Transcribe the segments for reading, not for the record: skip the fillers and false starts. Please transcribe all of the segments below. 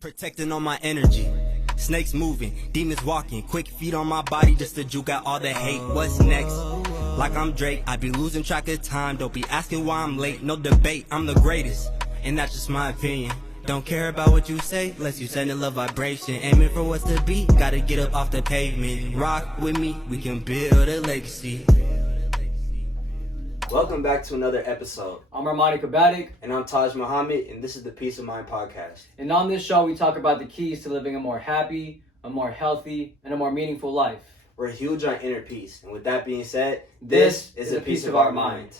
Protecting on my energy. Snakes moving, demons walking, quick feet on my body just to juke out all the hate. What's next? Like I'm Drake, I be losing track of time. Don't be asking why I'm late, no debate, I'm the greatest. And that's just my opinion. Don't care about what you say, unless you send a love vibration. Aiming for what's to be, gotta get up off the pavement. Rock with me, we can build a legacy. Welcome back to another episode. I'm Armani Kabadik. And I'm Taj Muhammad, and this is the Peace of Mind podcast. And on this show, we talk about the keys to living a more happy, a more healthy, and a more meaningful life. We're huge on inner peace, and with that being said, this is a piece of our mind.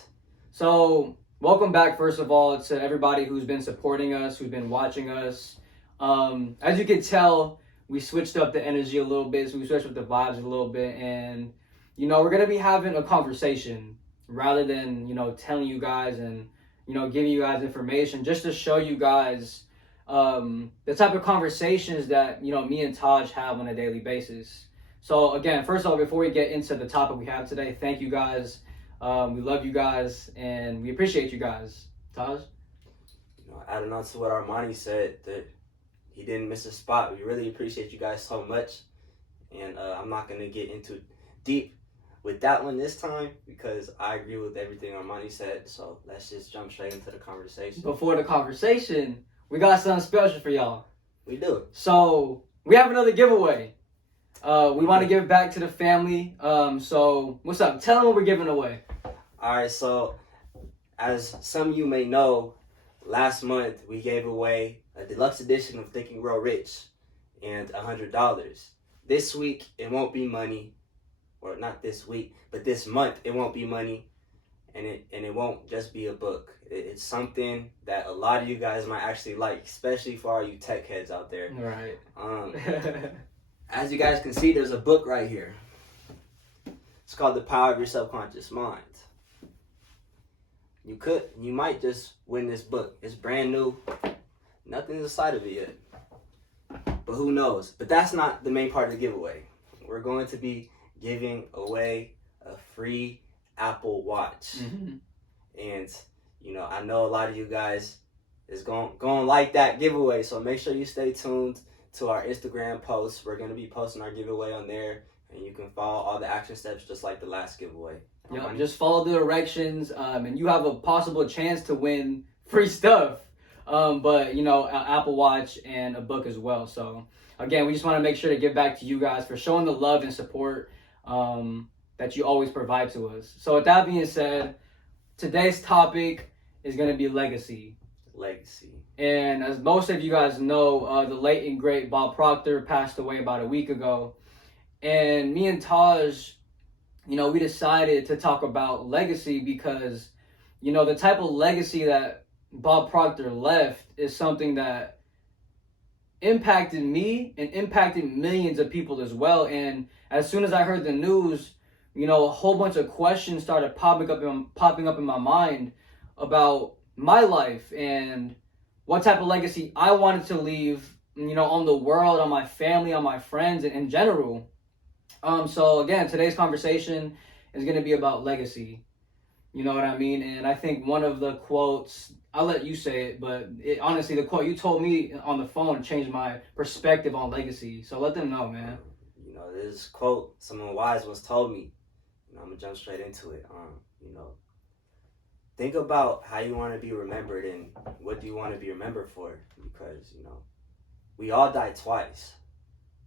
So, welcome back, first of all, to everybody who's been supporting us, who's been watching us. As you can tell, we switched up the energy a little bit, so we switched up the vibes a little bit, and, we're going to be having a conversation rather than, telling you guys and, giving you guys information, just to show you guys the type of conversations that, me and Taj have on a daily basis. So again, first of all, before we get into the topic we have today, thank you guys. We love you guys and we appreciate you guys. Taj? Adding on to what Armani said, that he didn't miss a spot. We really appreciate you guys so much. And I'm not going to get into deep with that one this time because I agree with everything Armani said. So let's just jump straight into the conversation. Before the conversation, we got something special for y'all. We do. So we have another giveaway. We want to give it back to the family. So what's up? Tell them what we're giving away. All right. So as some of you may know, last month we gave away a deluxe edition of Think and Grow Rich and $100. This week it won't be money. Or not this week, but this month it won't be money, and it won't just be a book. It's something that a lot of you guys might actually like, especially for all you tech heads out there. Right. As you guys can see, there's a book right here. It's called The Power of Your Subconscious Mind. You might just win this book. It's brand new. Nothing's inside of it yet. But who knows? But that's not the main part of the giveaway. We're going to be giving away a free Apple Watch. Mm-hmm. And I know a lot of you guys is going to like that giveaway, so make sure you stay tuned to our Instagram posts. We're going to be posting our giveaway on there, and you can follow all the action steps just like the last giveaway. Yeah, just follow the directions, and you have a possible chance to win free stuff. But an Apple Watch and a book as well. So again, we just want to make sure to give back to you guys for showing the love and support that you always provide to us. So with that being said, today's topic is going to be legacy. Legacy. And as most of you guys know, the late and great Bob Proctor passed away about a week ago. And me and Taj, we decided to talk about legacy because, the type of legacy that Bob Proctor left is something that impacted me and impacted millions of people as well. And as soon as I heard the news, a whole bunch of questions started popping up in my mind about my life and what type of legacy I wanted to leave, on the world, on my family, on my friends, and in general. So again, today's conversation is going to be about legacy. You know what I mean? And I think one of the quotes, I'll let you say it, but honestly, the quote you told me on the phone changed my perspective on legacy. So let them know, man. This quote someone wise once told me. I'm going to jump straight into it. Think about how you want to be remembered and what do you want to be remembered for? Because, we all die twice.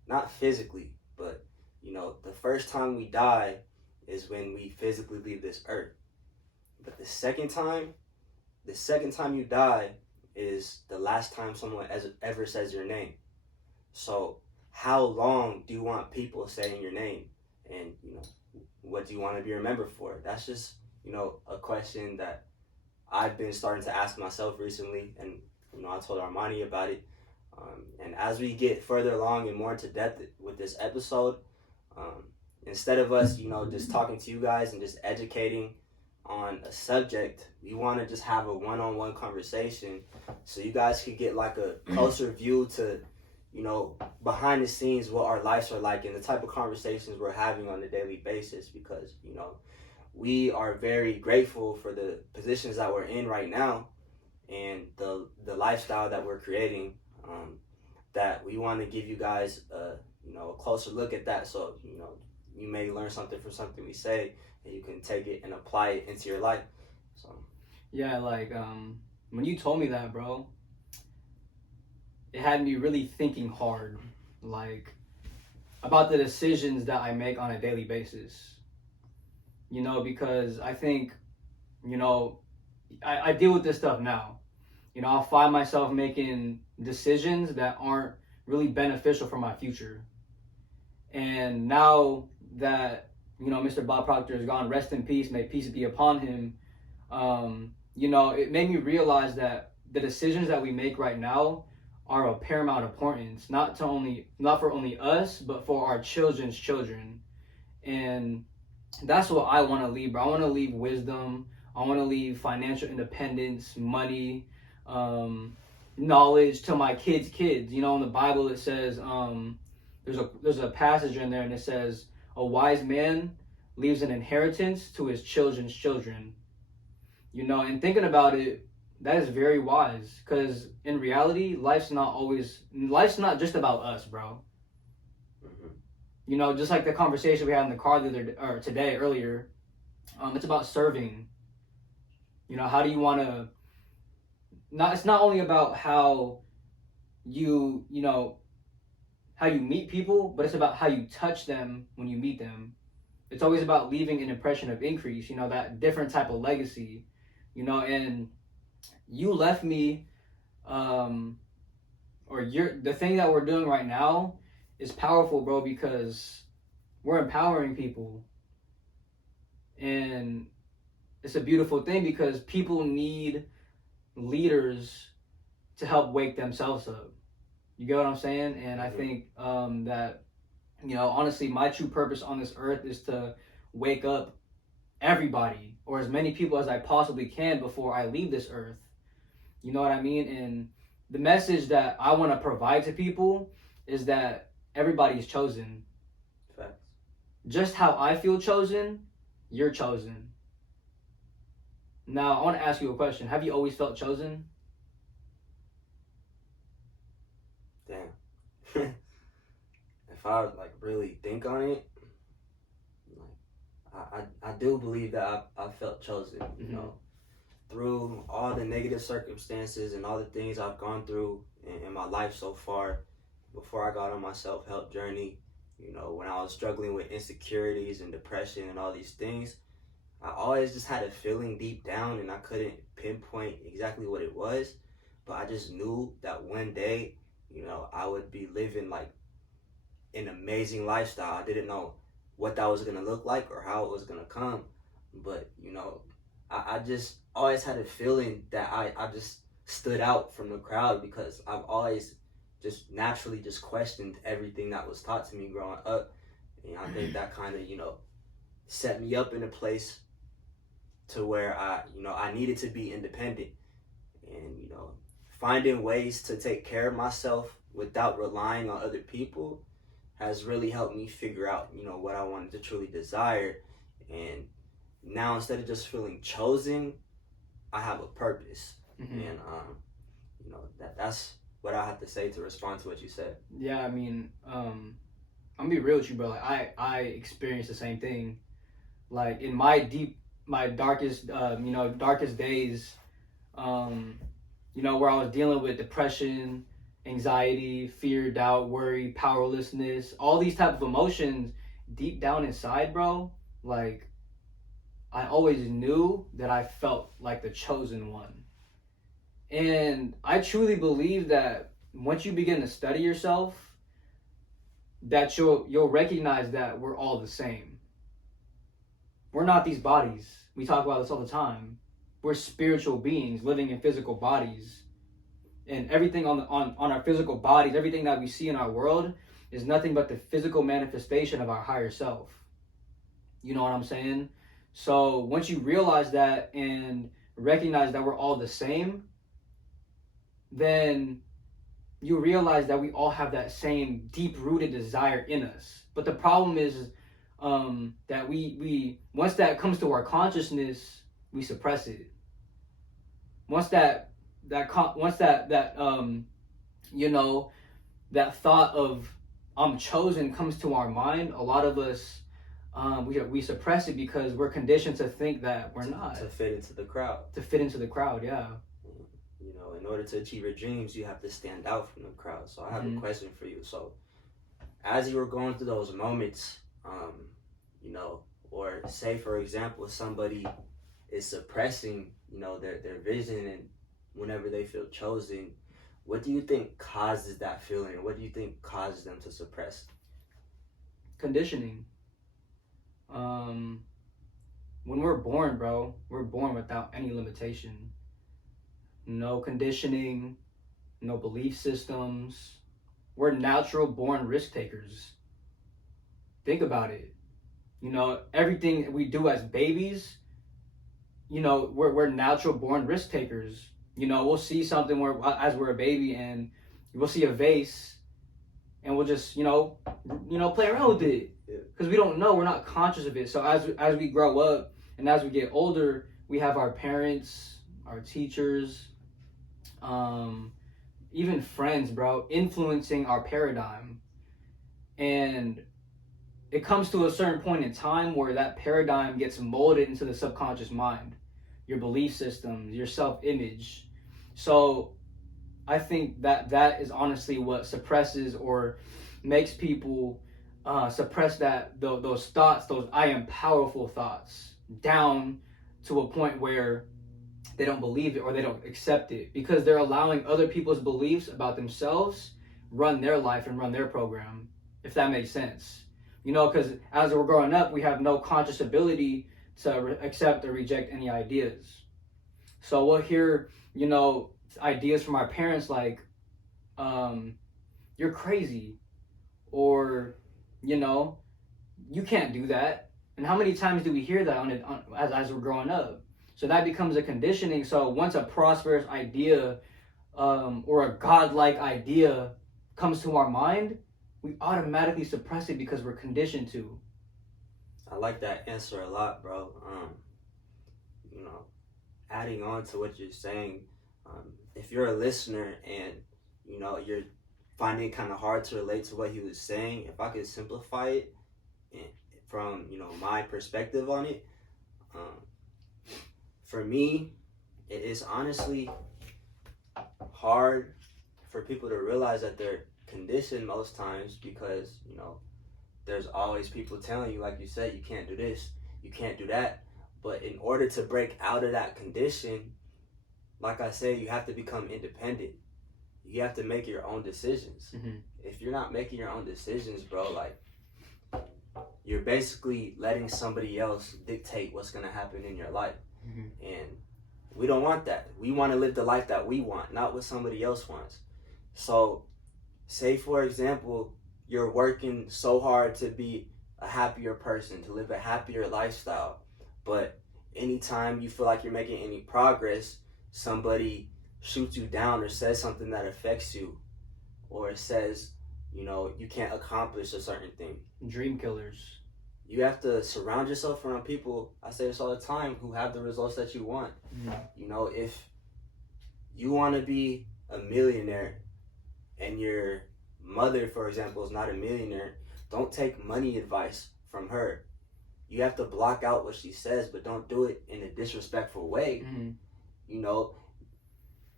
Not physically, but, the first time we die is when we physically leave this earth. But the second time you die is the last time someone ever says your name. So how long do you want people saying your name? And, what do you want to be remembered for? That's just, a question that I've been starting to ask myself recently. And, I told Armani about it. And as we get further along and more into depth with this episode, instead of us, just talking to you guys and just educating on a subject, we want to just have a one-on-one conversation so you guys could get like a closer view to, behind the scenes what our lives are like and the type of conversations we're having on a daily basis because, we are very grateful for the positions that we're in right now and the lifestyle that we're creating. that. We want to give you guys a closer look at that, so you may learn something from something we say, and you can take it and apply it into your life. So yeah, like when you told me that, bro, it had me really thinking hard, like about the decisions that I make on a daily basis. Because I think, I deal with this stuff now. I'll find myself making decisions that aren't really beneficial for my future. And now that, Mr. Bob Proctor is gone, rest in peace, may peace be upon him, it made me realize that the decisions that we make right now are of paramount importance, not for only us, but for our children's children. And that's what I want to leave, bro. I want to leave wisdom. I want to leave financial independence, money, knowledge to my kids' kids. In the Bible it says, there's a passage in there, and it says, a wise man leaves an inheritance to his children's children. And thinking about it, that is very wise, because in reality, life's not just about us, bro. Just like the conversation we had in the car earlier, it's about serving. How do you want to? It's not only about how you how you meet people, but it's about how you touch them when you meet them. It's always about leaving an impression of increase. That different type of legacy. And you left me, the thing that we're doing right now is powerful, bro, because we're empowering people. And it's a beautiful thing, because people need leaders to help wake themselves up. You get what I'm saying? And I think that, honestly, my true purpose on this earth is to wake up everybody, or as many people as I possibly can, before I leave this earth. You know what I mean? And the message that I want to provide to people is that everybody is chosen. Facts. Just how I feel chosen, you're chosen. Now, I want to ask you a question. Have you always felt chosen? Damn. If I really think on it, I do believe that I felt chosen. Through all the negative circumstances and all the things I've gone through in my life so far, before I got on my self-help journey, when I was struggling with insecurities and depression and all these things, I always just had a feeling deep down, and I couldn't pinpoint exactly what it was, but I just knew that one day, I would be living an amazing lifestyle. I didn't know what that was going to look like or how it was going to come, but I just always had a feeling that I just stood out from the crowd, because I've always just naturally just questioned everything that was taught to me growing up. And I think that kind of, set me up in a place to where I needed to be independent, and, finding ways to take care of myself without relying on other people has really helped me figure out, what I wanted to truly desire. And now, instead of just feeling chosen, I have a purpose. And that's what I have to say to respond to what you said. Yeah, I mean, I'm gonna be real with you, bro. I experienced the same thing. In my darkest days, where I was dealing with depression, anxiety, fear, doubt, worry, powerlessness, all these type of emotions deep down inside, bro. I always knew that I felt like the chosen one. And I truly believe that once you begin to study yourself, that you'll recognize that we're all the same. We're not these bodies. We talk about this all the time. We're spiritual beings living in physical bodies. And everything on our physical bodies, everything that we see in our world is nothing but the physical manifestation of our higher self. You know what I'm saying? So once you realize that and recognize that we're all the same, then you realize that we all have that same deep-rooted desire in us. But the problem is that we once that comes to our consciousness, we suppress it. Once that that thought of I'm chosen comes to our mind, a lot of us we suppress it because we're conditioned to think that we're not. To fit into the crowd. To fit into the crowd, yeah. You know, in order to achieve your dreams, you have to stand out from the crowd. So I have a question for you. So as you were going through those moments, you know, or say for example, somebody is suppressing, you know, their vision, and whenever they feel chosen, what do you think causes that feeling? What do you think causes them to suppress? Conditioning. When we're born, bro, we're born without any limitation. No conditioning, no belief systems. We're natural born risk takers. Think about it. You know, everything we do as babies, you know, we're natural born risk takers. You know, we'll see something where as we're a baby, and we'll see a vase, and we'll just, you know, play around with it. Because we don't know, we're not conscious of it. So as we grow up and as we get older, we have our parents, our teachers, even friends, bro, influencing our paradigm. And it comes to a certain point in time where that paradigm gets molded into the subconscious mind, your belief systems, your self-image. So I think that is honestly what suppresses or makes people suppress those thoughts, those I am powerful thoughts, down to a point where they don't believe it or they don't accept it, because they're allowing other people's beliefs about themselves run their life and run their program, if that makes sense. You know, because as we're growing up, we have no conscious ability to accept or reject any ideas. So we'll hear, you know, ideas from our parents like, you're crazy, or, you know, you can't do that. And how many times do we hear that as we're growing up? So that becomes a conditioning. So once a prosperous idea or a godlike idea comes to our mind, we automatically suppress it because we're conditioned to. I like that answer a lot, bro. You know, adding on to what you're saying, if you're a listener and, you know, you're finding it kind of hard to relate to what he was saying, if I could simplify it from, you know, my perspective on it, for me, it is honestly hard for people to realize that they're conditioned most times, because, you know, there's always people telling you, like you said, you can't do this, you can't do that. But in order to break out of that condition, like I said, you have to become independent. You have to make your own decisions. If you're not making your own decisions, bro, like, you're basically letting somebody else dictate what's going to happen in your life. And we don't want that. We want to live the life that we want, not what somebody else wants. So say, for example, you're working so hard to be a happier person, to live a happier lifestyle, but anytime you feel like you're making any progress, somebody shoots you down or says something that affects you, or says, you know, you can't accomplish a certain thing. Dream killers. You have to surround yourself around people, I say this all the time, who have the results that you want. You know, if you want to be a millionaire and your mother, for example, is not a millionaire, don't take money advice from her. You have to block out what she says, but don't do it in a disrespectful way. You know,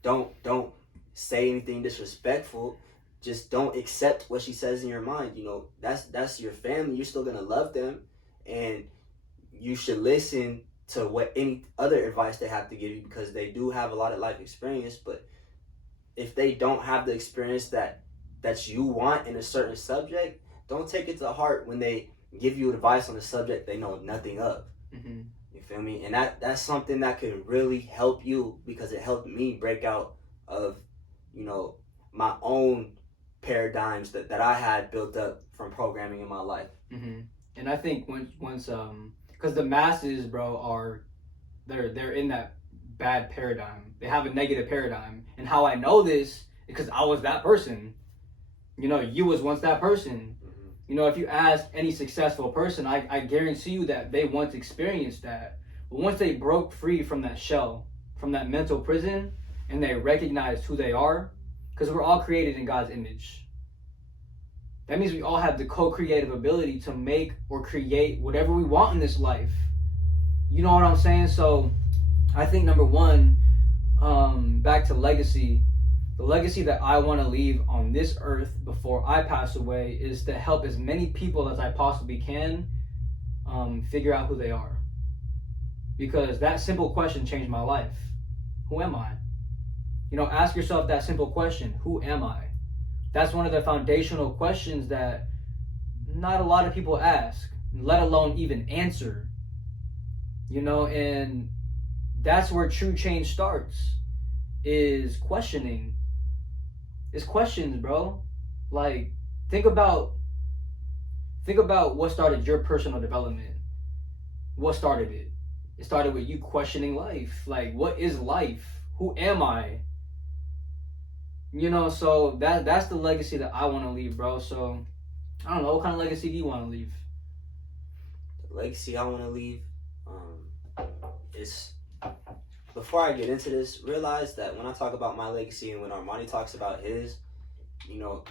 don't say anything disrespectful. Just don't accept what she says in your mind. You know, that's your family. You're still gonna love them, and you should listen to what any other advice they have to give you, because they do have a lot of life experience. But if they don't have the experience that you want in a certain subject, don't take it to heart when they give you advice on a subject they know nothing of. You feel me? And that's something that can really help you, because it helped me break out of, you know, my own paradigms that I had built up from programming in my life. And I think once because the masses, bro, they're in that bad paradigm. They have a negative paradigm. And how I know this is because I was that person. You know, you was once that person. You know, if you ask any successful person, I guarantee you that they once experienced that. But once they broke free from that shell, from that mental prison, and they recognized who they are, because we're all created in God's image. That means we all have the co-creative ability to make or create whatever we want in this life. You know what I'm saying? So I think number one, back to legacy, the legacy that I want to leave on this earth before I pass away is to help as many people as I possibly can figure out who they are. Because that simple question changed my life. Who am I? You know, ask yourself that simple question. Who am I? That's one of the foundational questions that not a lot of people ask, let alone even answer. You know, and that's where true change starts, is questioning. It's questions, bro. Like, think about what started your personal development. What started it? It started with you questioning life. Like, what is life? Who am I? You know, so that's the legacy that I want to leave, bro. So, I don't know, what kind of legacy do you want to leave? The legacy I want to leave is, before I get into this, realize that when I talk about my legacy and when Armani talks about his, you know,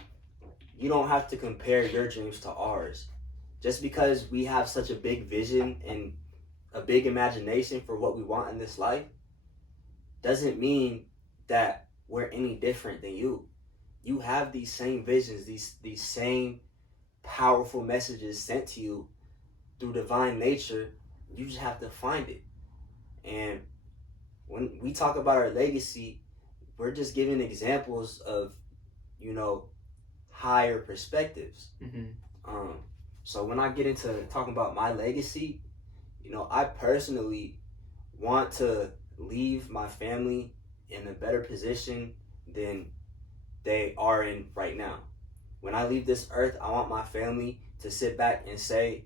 you don't have to compare your dreams to ours. Just because we have such a big vision and a big imagination for what we want in this life doesn't mean that we're any different than you. You have these same visions, these same powerful messages sent to you through divine nature. You just have to find it. And when we talk about our legacy, we're just giving examples of, you know, higher perspectives. So when I get into talking about my legacy, you know, I personally want to leave my family in a better position than they are in right now. When I leave this earth, I want my family to sit back and say,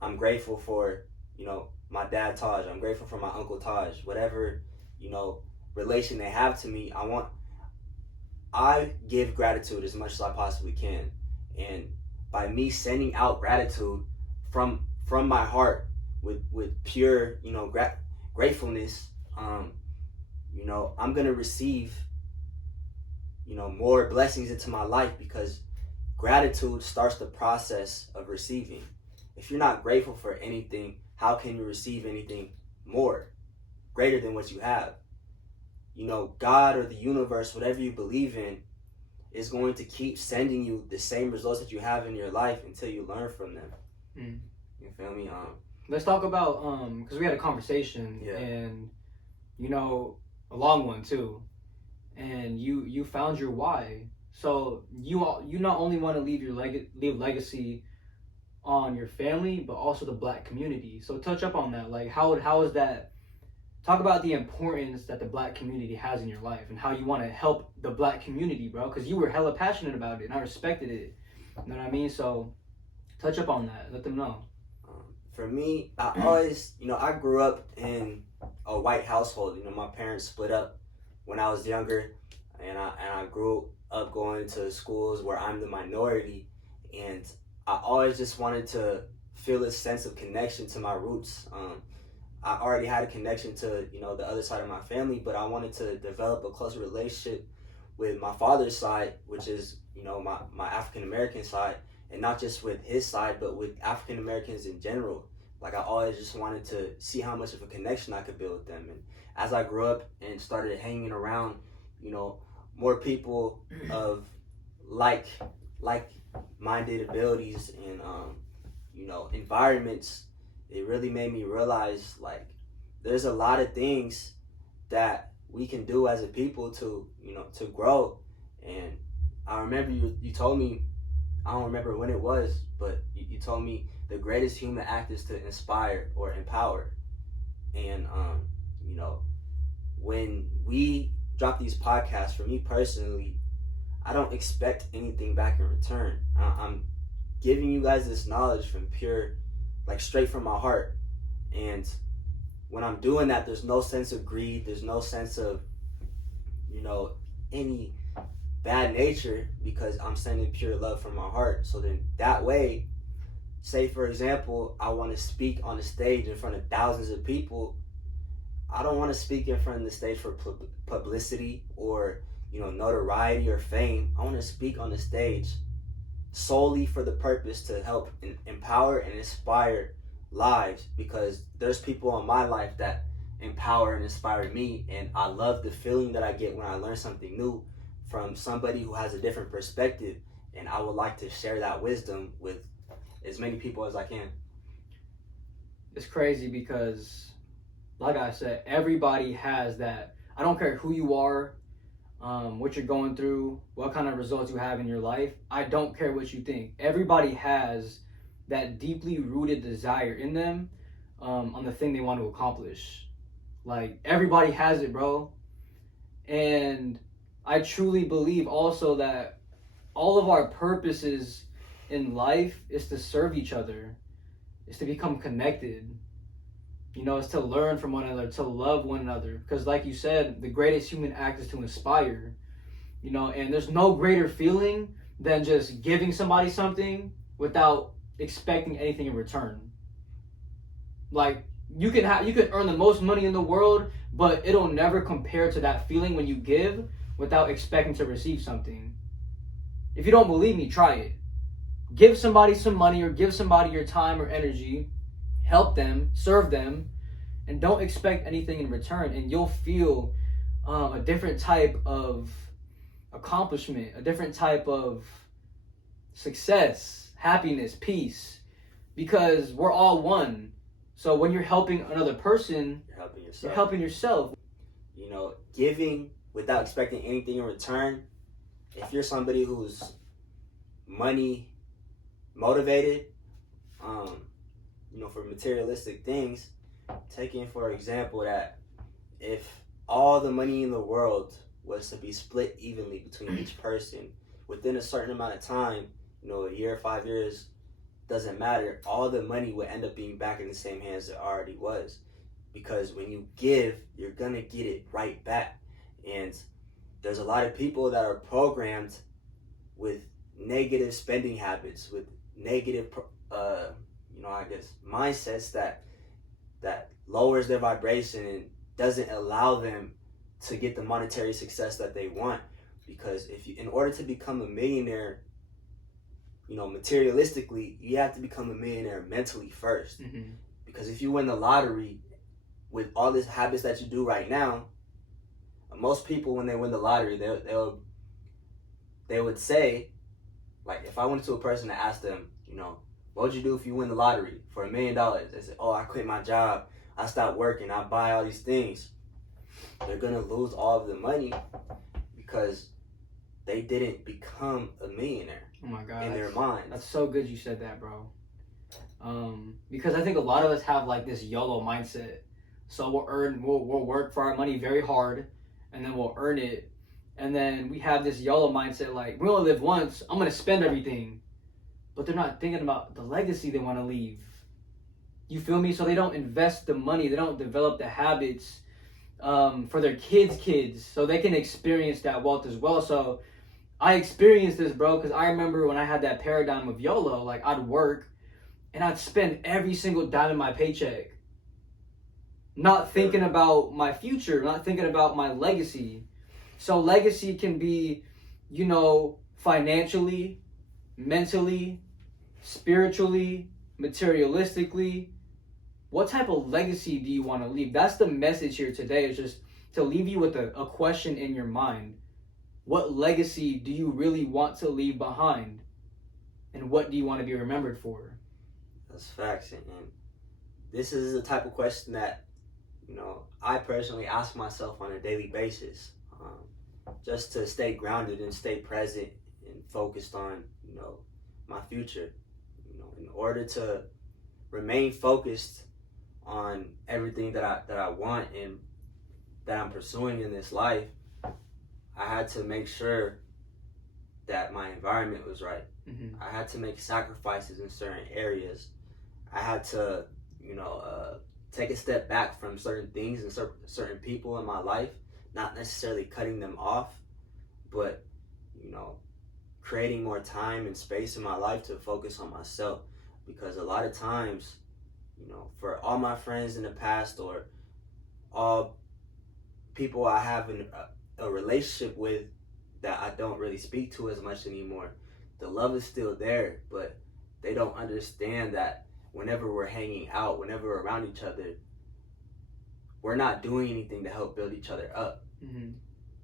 I'm grateful for, you know, my dad Taj, I'm grateful for my uncle Taj, whatever, you know, relation they have to me. I give gratitude as much as I possibly can. And by me sending out gratitude from my heart with pure, you know, gratefulness, you know, I'm going to receive, you know, more blessings into my life, because gratitude starts the process of receiving. If you're not grateful for anything, how can you receive anything more, greater than what you have? You know, God or the universe, whatever you believe in, is going to keep sending you the same results that you have in your life until you learn from them. You feel me? Let's talk about, because we had a conversation, and, you know, a long one too, and you found your why. So you not only want to leave legacy on your family, but also the Black community. So touch up on that. Like, how is that? Talk about the importance that the Black community has in your life and how you want to help the Black community, bro. Because you were hella passionate about it, and I respected it. You know what I mean? So touch up on that. Let them know. For me, I always, you know, I grew up in a white household. You know, my parents split up when I was younger, and I grew up going to schools where I'm the minority, and I always just wanted to feel a sense of connection to my roots. I already had a connection to, you know, the other side of my family, but I wanted to develop a closer relationship with my father's side, which is, you know, my African American side, and not just with his side, but with African Americans in general. Like, I always just wanted to see how much of a connection I could build with them. And as I grew up and started hanging around, you know, more people of like-minded abilities and, you know, environments, it really made me realize, like, there's a lot of things that we can do as a people to, you know, to grow. And I remember you told me, I don't remember when it was, but you told me the greatest human act is to inspire or empower. And, you know, when we drop these podcasts, for me personally, I don't expect anything back in return. I'm giving you guys this knowledge from pure, like, straight from my heart. And when I'm doing that, there's no sense of greed, there's no sense of, you know, any bad nature, because I'm sending pure love from my heart. So then that way, say for example, I want to speak on the stage in front of thousands of people. I don't want to speak in front of the stage for publicity or, you know, notoriety or fame. I want to speak on the stage solely for the purpose to help empower and inspire lives, because there's people in my life that empower and inspire me, and I love the feeling that I get when I learn something new from somebody who has a different perspective, and I would like to share that wisdom with as many people as I can. It's crazy because, like I said, everybody has that. I don't care who you are, what you're going through, what kind of results you have in your life. I don't care what you think. Everybody has that deeply rooted desire in them on the thing they want to accomplish. Like, everybody has it, bro. And I truly believe also that all of our purposes in life is to serve each other, is to become connected. You know, it's to learn from one another, to love one another. Because like you said, the greatest human act is to inspire. You know, and there's no greater feeling than just giving somebody something without expecting anything in return. Like, you can earn the most money in the world, but it'll never compare to that feeling when you give without expecting to receive something. If you don't believe me, try it. Give somebody some money or give somebody your time or energy, help them, serve them, and don't expect anything in return, and you'll feel a different type of accomplishment, a different type of success, happiness, peace, because we're all one. So when you're helping another person, you're helping yourself. You know, giving without expecting anything in return. If you're somebody who's money motivated, you know, for materialistic things, taking for example that if all the money in the world was to be split evenly between each person within a certain amount of time, you know, a year, 5 years, doesn't matter, all the money would end up being back in the same hands it already was. Because when you give, you're gonna get it right back. And there's a lot of people that are programmed with negative spending habits, with negative I guess mindsets that lowers their vibration and doesn't allow them to get the monetary success that they want. Because in order to become a millionaire, you know, materialistically, you have to become a millionaire mentally first. Mm-hmm. Because if you win the lottery with all these habits that you do right now, most people when they win the lottery, they would say, like, if I went to a person and asked them, you know, what would you do if you win the lottery for $1 million? They say, oh, I quit my job, I stopped working, I buy all these things. They're gonna lose all of the money because they didn't become a millionaire. Oh my God, in their minds. That's so good you said that, bro. Because I think a lot of us have like this YOLO mindset. So we'll work for our money very hard, and then we'll earn it, and then we have this YOLO mindset like, we only live once, I'm gonna spend everything. But they're not thinking about the legacy they want to leave. You feel me? So they don't invest the money, they don't develop the habits for their kids, so they can experience that wealth as well. So I experienced this, bro, because I remember when I had that paradigm of YOLO, like, I'd work and I'd spend every single dime in my paycheck, not thinking about my future, not thinking about my legacy. So legacy can be, you know, financially, mentally, spiritually, materialistically. What type of legacy do you want to leave? That's the message here today, is just to leave you with a question in your mind. What legacy do you really want to leave behind? And what do you want to be remembered for? That's facts. And this is the type of question that, you know, I personally ask myself on a daily basis, just to stay grounded and stay present and focused on, you know, my future. You know, in order to remain focused on everything that I want and that I'm pursuing in this life, I had to make sure that my environment was right. Mm-hmm. I had to make sacrifices in certain areas. I had to, you know, take a step back from certain things and certain people in my life, not necessarily cutting them off, but, you know, creating more time and space in my life to focus on myself. Because a lot of times, you know, for all my friends in the past or all people I have a relationship with that I don't really speak to as much anymore, the love is still there, but they don't understand that whenever we're hanging out, whenever we're around each other, we're not doing anything to help build each other up. Mm-hmm.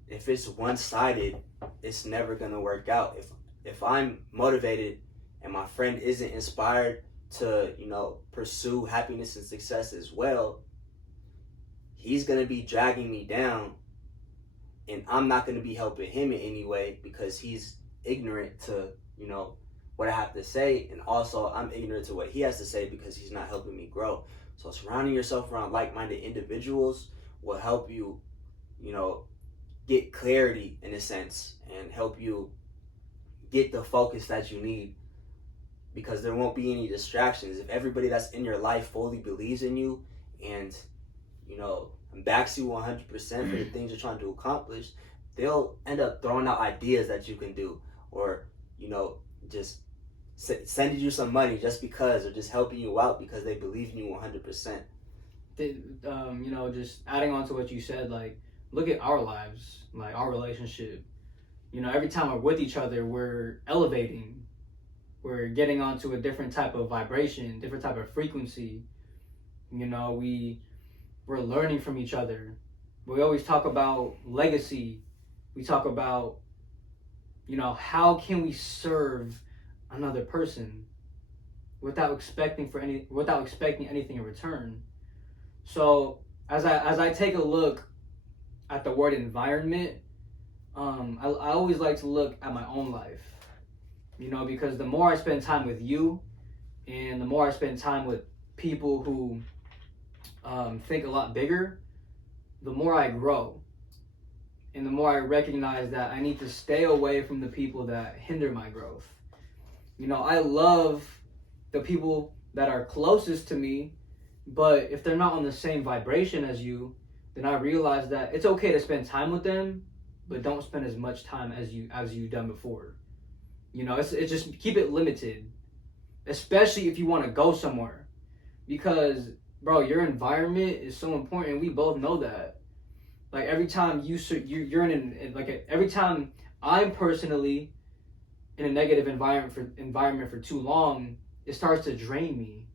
If it's one-sided, it's never gonna work out. If I'm motivated and my friend isn't inspired to, pursue happiness and success as well, he's gonna be dragging me down, and I'm not gonna be helping him in any way because he's ignorant to, what I have to say, and also I'm ignorant to what he has to say because he's not helping me grow. So surrounding yourself around like-minded individuals will help you, get clarity in a sense and help you get the focus that you need, because there won't be any distractions. If everybody that's in your life fully believes in you and, backs you 100% for the things you're trying to accomplish, they'll end up throwing out ideas that you can do, or, just sending you some money just because, or just helping you out because they believe in you 100%. Just adding on to what you said, like, look at our lives, like our relationship. Every time we're with each other, we're elevating. We're getting onto a different type of vibration, different type of frequency. We're learning from each other. We always talk about legacy. We talk about, how can we serve another person without expecting anything in return. So as I take a look at the word environment, I always like to look at my own life, because the more I spend time with you, and the more I spend time with people who think a lot bigger, the more I grow, and the more I recognize that I need to stay away from the people that hinder my growth. I love the people that are closest to me, but if they're not on the same vibration as you, then I realize that it's okay to spend time with them, but don't spend as much time as you've done before. It's just keep it limited, especially if you want to go somewhere, because bro, your environment is so important. We both know that. Like every time you're every time I'm personally in a negative environment for too long, it starts to drain me.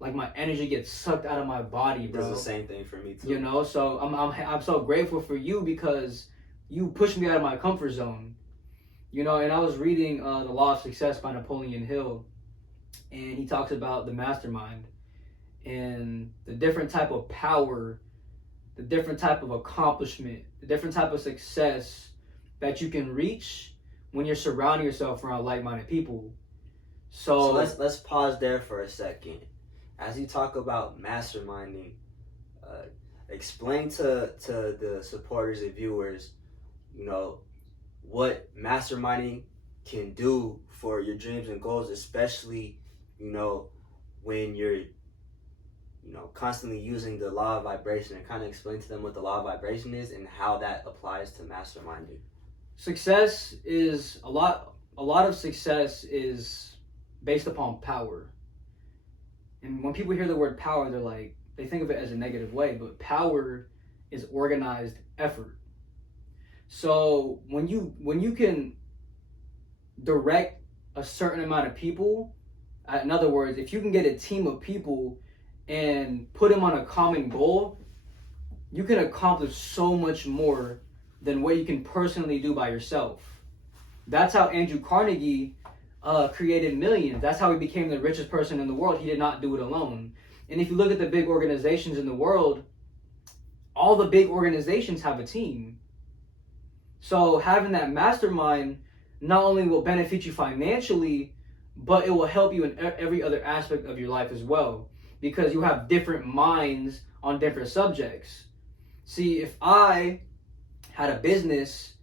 Like my energy gets sucked out of my body, bro. It's the same thing for me too. So I'm so grateful for you because you pushed me out of my comfort zone. And I was reading The Law of Success by Napoleon Hill, and he talks about the mastermind and the different type of power, the different type of accomplishment, the different type of success that you can reach when you're surrounding yourself around like-minded people. So let's pause there for a second. As you talk about masterminding, explain to the supporters and viewers, what masterminding can do for your dreams and goals, especially, when you're, constantly using the law of vibration, and kind of explain to them what the law of vibration is and how that applies to masterminding. Success is a lot of success is based upon power. And when people hear the word power, they think of it as a negative way, but power is organized effort. So when you can direct a certain amount of people, in other words, if you can get a team of people and put them on a common goal, you can accomplish so much more than what you can personally do by yourself. That's how Andrew Carnegie created millions. That's how he became the richest person in the world. He did not do it alone. And if you look at the big organizations in the world, all the big organizations have a team. So having that mastermind not only will benefit you financially, but it will help you in every other aspect of your life as well, because you have different minds on different subjects. See, if I had a business,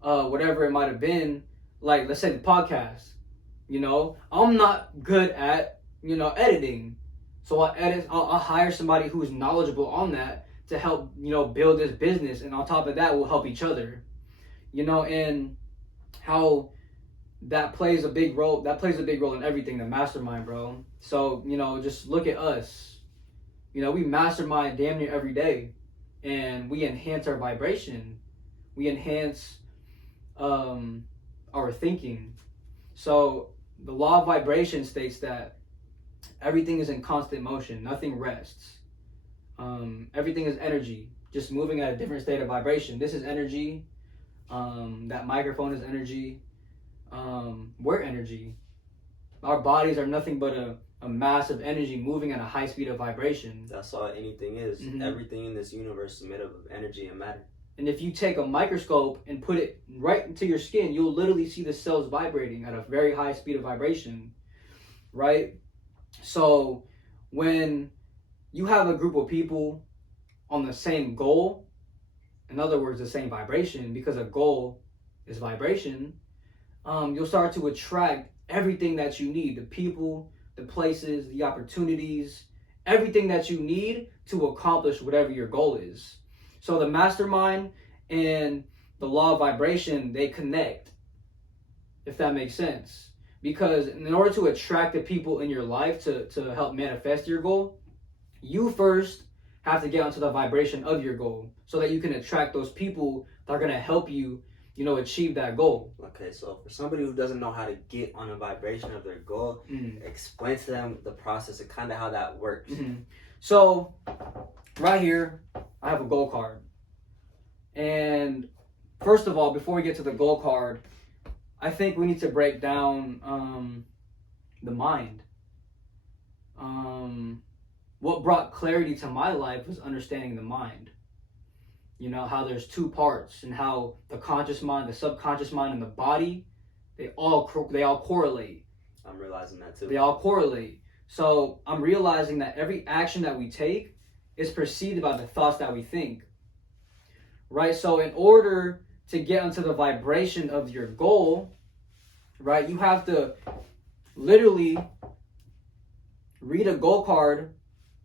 whatever it might have been, like let's say the podcast, I'm not good at, editing. So I'll hire somebody who's knowledgeable on that to help, build this business. And on top of that, we'll help each other, and how that plays a big role. That plays a big role in everything, the mastermind, bro. So, just look at us. We mastermind damn near every day, and we enhance our vibration. We enhance our thinking. So the law of vibration states that everything is in constant motion. Nothing rests. Everything is energy, just moving at a different state of vibration. This is energy. That microphone is energy. We're energy. Our bodies are nothing but a mass of energy moving at a high speed of vibration. That's all anything is. Everything in this universe is made up of energy and matter. And if you take a microscope and put it right into your skin, you'll literally see the cells vibrating at a very high speed of vibration, right? So when you have a group of people on the same goal, in other words, the same vibration, because a goal is vibration, you'll start to attract everything that you need, the people, the places, the opportunities, everything that you need to accomplish whatever your goal is. So the mastermind and the law of vibration, they connect, if that makes sense. Because in order to attract the people in your life to help manifest your goal, you first have to get onto the vibration of your goal so that you can attract those people that are going to help you, achieve that goal. Okay, so for somebody who doesn't know how to get on a vibration of their goal, explain to them the process and kind of how that works. So right here, I have a goal card. And first of all, before we get to the goal card, I think we need to break down the mind. What brought clarity to my life was understanding the mind. How there's two parts and how the conscious mind, the subconscious mind, and the body, they all correlate. I'm realizing that too. They all correlate. So I'm realizing that every action that we take is preceded by the thoughts that we think. Right? So in order to get onto the vibration of your goal, right, you have to literally read a goal card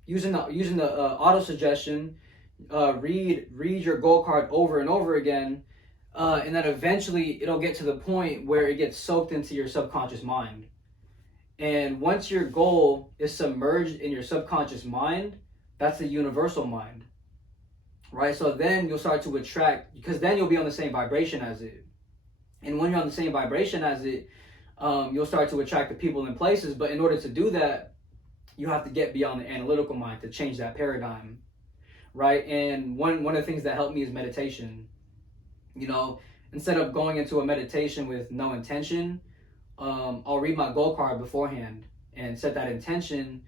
using the auto suggestion. Read your goal card over and over again, and then eventually it'll get to the point where it gets soaked into your subconscious mind. And once your goal is submerged in your subconscious mind, that's the universal mind, right? So then you'll start to attract, because then you'll be on the same vibration as it. And when you're on the same vibration as it, you'll start to attract the people and places. But in order to do that, you have to get beyond the analytical mind to change that paradigm, right? And one of the things that helped me is meditation. Instead of going into a meditation with no intention, I'll read my goal card beforehand and set that intention.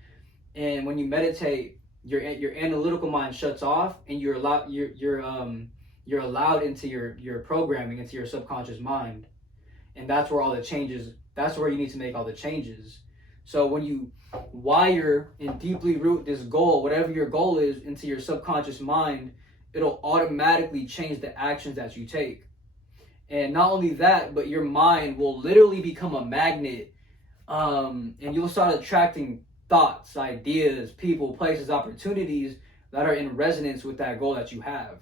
And when you meditate, your analytical mind shuts off, and you're allowed into your programming, into your subconscious mind. And that's where all the changes, that's where you need to make all the changes. So when you wire and deeply root this goal, whatever your goal is, into your subconscious mind, it'll automatically change the actions that you take. And not only that, but your mind will literally become a magnet, and you'll start attracting thoughts, ideas, people, places, opportunities that are in resonance with that goal that you have.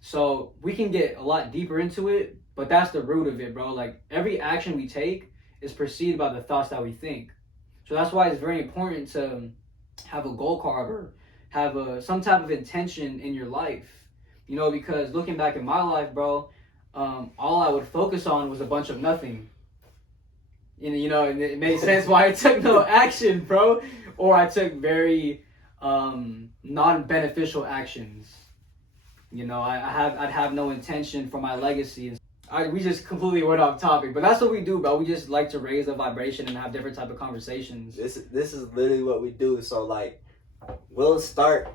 So we can get a lot deeper into it, but that's the root of it, bro. Like, every action we take is preceded by the thoughts that we think. So that's why it's very important to have a goal card or have some type of intention in your life. Because looking back in my life, bro, all I would focus on was a bunch of nothing. And it made sense why I took no action, bro. Or I took very non-beneficial actions. I'd have no intention for my legacy. We just completely went off topic, but that's what we do, bro. We just like to raise the vibration and have different type of conversations. This is literally what we do. So like, we'll start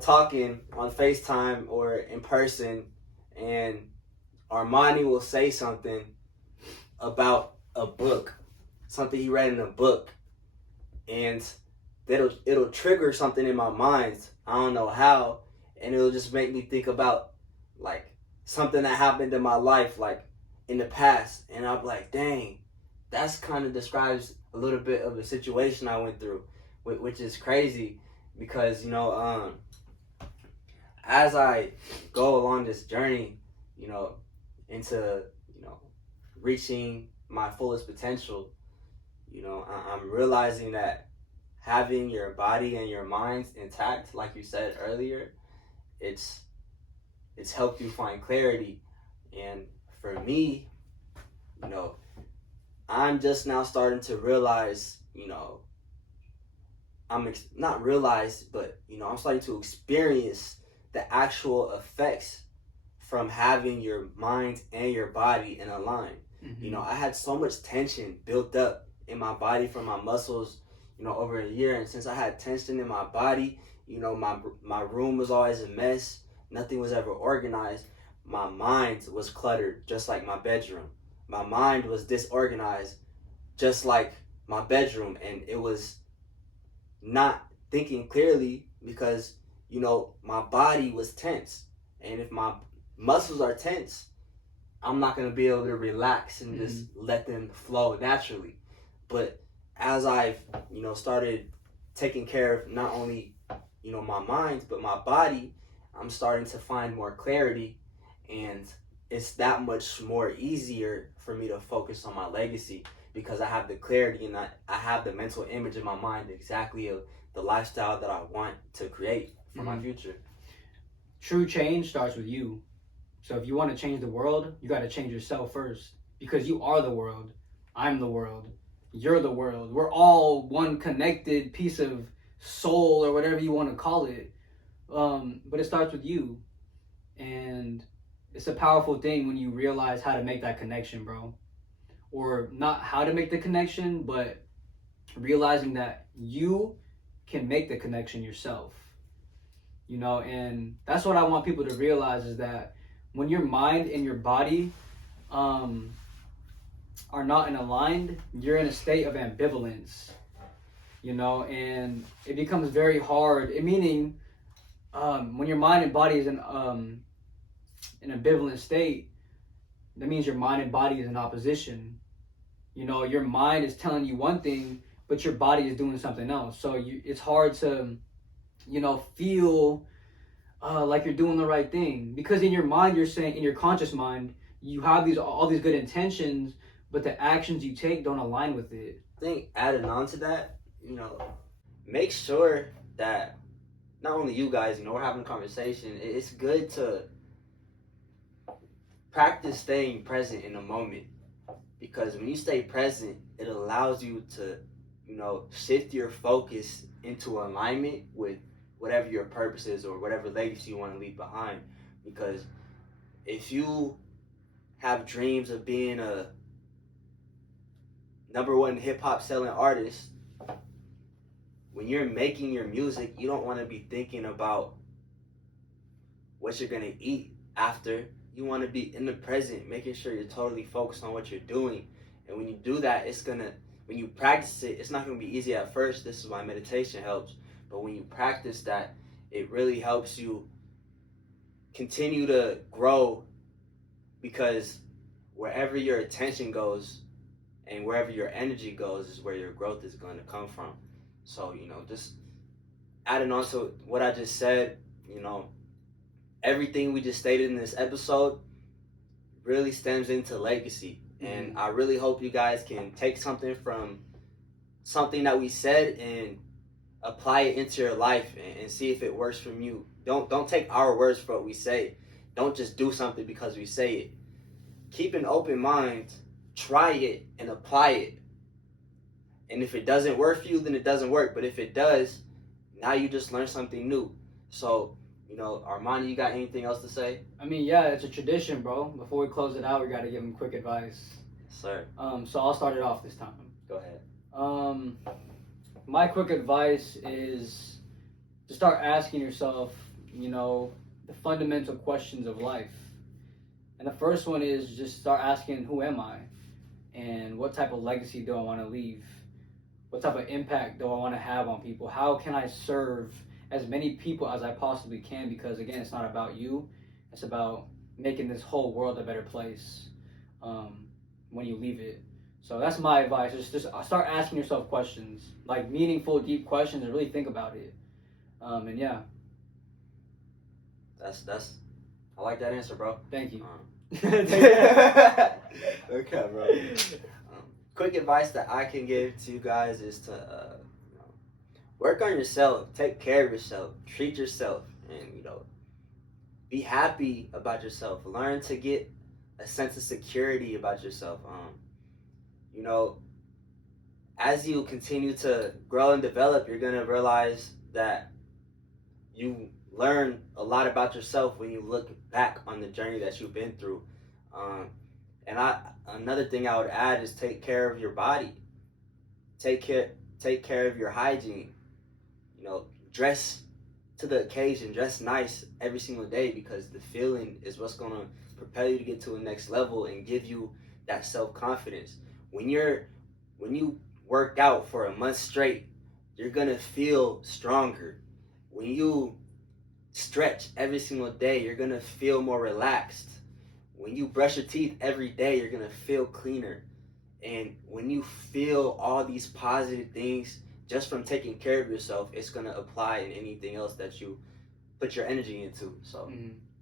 talking on FaceTime or in person, and Armani will say something about a book, something he read in a book, and it'll trigger something in my mind. I don't know how, and it'll just make me think about like something that happened in my life, like in the past, and I'm like, dang, that's kind of describes a little bit of the situation I went through, which is crazy because as I go along this journey, into reaching my fullest potential, I'm realizing that having your body and your mind intact, like you said earlier, it's helped you find clarity. And for me, I'm just now starting to realize, not realize, but I'm starting to experience the actual effects from having your mind and your body in a line. Mm-hmm. I had so much tension built up in my body from my muscles, over a year. And since I had tension in my body, my room was always a mess. Nothing was ever organized. My mind was cluttered, just like my bedroom. My mind was disorganized, just like my bedroom. And it was not thinking clearly because, my body was tense. And if my muscles are tense, I'm not going to be able to relax and just let them flow naturally. But as I've, started taking care of not only, my mind, but my body, I'm starting to find more clarity, and it's that much more easier for me to focus on my legacy because I have the clarity and I have the mental image in my mind exactly of the lifestyle that I want to create for my future. True change starts with you. So if you want to change the world, you got to change yourself first because you are the world. I'm the world. You're the world. We're all one connected piece of soul or whatever you want to call it. But it starts with you. And it's a powerful thing when you realize how to make that connection, bro. Or not how to make the connection, but realizing that you can make the connection yourself. And that's what I want people to realize is that when your mind and your body are not in aligned, you're in a state of ambivalence, and it becomes very hard. Meaning, when your mind and body is in an ambivalent state, that means your mind and body is in opposition. Your mind is telling you one thing, but your body is doing something else. So it's hard to, feel like you're doing the right thing because in your mind, you're saying in your conscious mind, you have all these good intentions, but the actions you take don't align with it. I think adding on to that, make sure that not only you guys, we're having a conversation. It's good to practice staying present in the moment because when you stay present, it allows you to, shift your focus into alignment with whatever your purpose is or whatever legacy you want to leave behind. Because if you have dreams of being a #1 hip-hop selling artist, when you're making your music, you don't want to be thinking about what you're going to eat after. You want to be in the present, making sure you're totally focused on what you're doing. And when you do that, when you practice it, it's not going to be easy at first. This is why meditation helps. But when you practice that, it really helps you continue to grow because wherever your attention goes and wherever your energy goes is where your growth is going to come from. So, just adding on to what I just said, everything we just stated in this episode really stems into legacy. And I really hope you guys can take something from something that we said and apply it into your life and see if it works from you. Don't take our words for what we say. Don't just do something because we say it. Keep an open mind, try it, and apply it. And if it doesn't work for you, then it doesn't work. But if it does, now you just learned something new. So, Armani, you got anything else to say? I mean, yeah, it's a tradition, bro. Before we close it out, we got to give them quick advice. Yes, sir. So I'll start it off this time. Go ahead. My quick advice is to start asking yourself, the fundamental questions of life. And the first one is just start asking, who am I? And what type of legacy do I want to leave? What type of impact do I want to have on people? How can I serve as many people as I possibly can? Because again, it's not about you. It's about making this whole world a better place when you leave it. So that's my advice. Just start asking yourself questions, like meaningful, deep questions, and really think about it. And yeah. That's. I like that answer, bro. Thank you. Okay, bro. Quick advice that I can give to you guys is to work on yourself, take care of yourself, treat yourself, and be happy about yourself. Learn to get a sense of security about yourself. you know, as you continue to grow and develop, you're going to realize that you learn a lot about yourself when you look back on the journey that you've been through. And another thing I would add is take care of your body. Take care of your hygiene. You know, dress to the occasion, dress nice every single day, because the feeling is what's going to propel you to get to the next level and give you that self-confidence. When you work out for a month straight, you're going to feel stronger. When you stretch every single day, you're going to feel more relaxed. When you brush your teeth every day, you're going to feel cleaner. And when you feel all these positive things just from taking care of yourself, it's going to apply in anything else that you put your energy into. So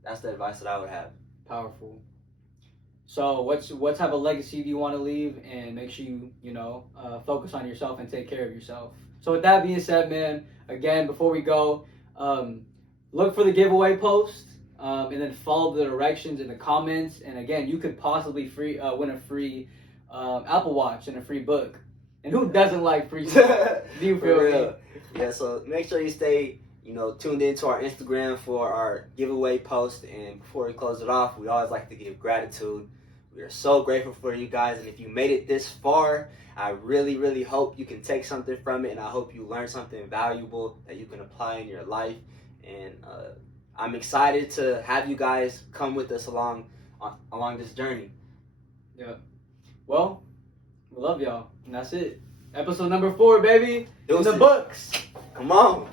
that's the advice that I would have. Powerful. So what type of legacy do you want to leave? And make sure you focus on yourself and take care of yourself. So with that being said, man, again, before we go, look for the giveaway post, and then follow the directions in the comments. And again, you could possibly win a free Apple Watch and a free book. And who doesn't like free stuff? Do you feel me? Yeah, so make sure you stay, tuned into our Instagram for our giveaway post. And before we close it off, we always like to give gratitude. We are so grateful for you guys. And if you made it this far, I really, really hope you can take something from it. And I hope you learn something valuable that you can apply in your life. And I'm excited to have you guys come with us along this journey. Yeah. Well, we love y'all. And that's it. Episode number 4, baby. In the books. Come on.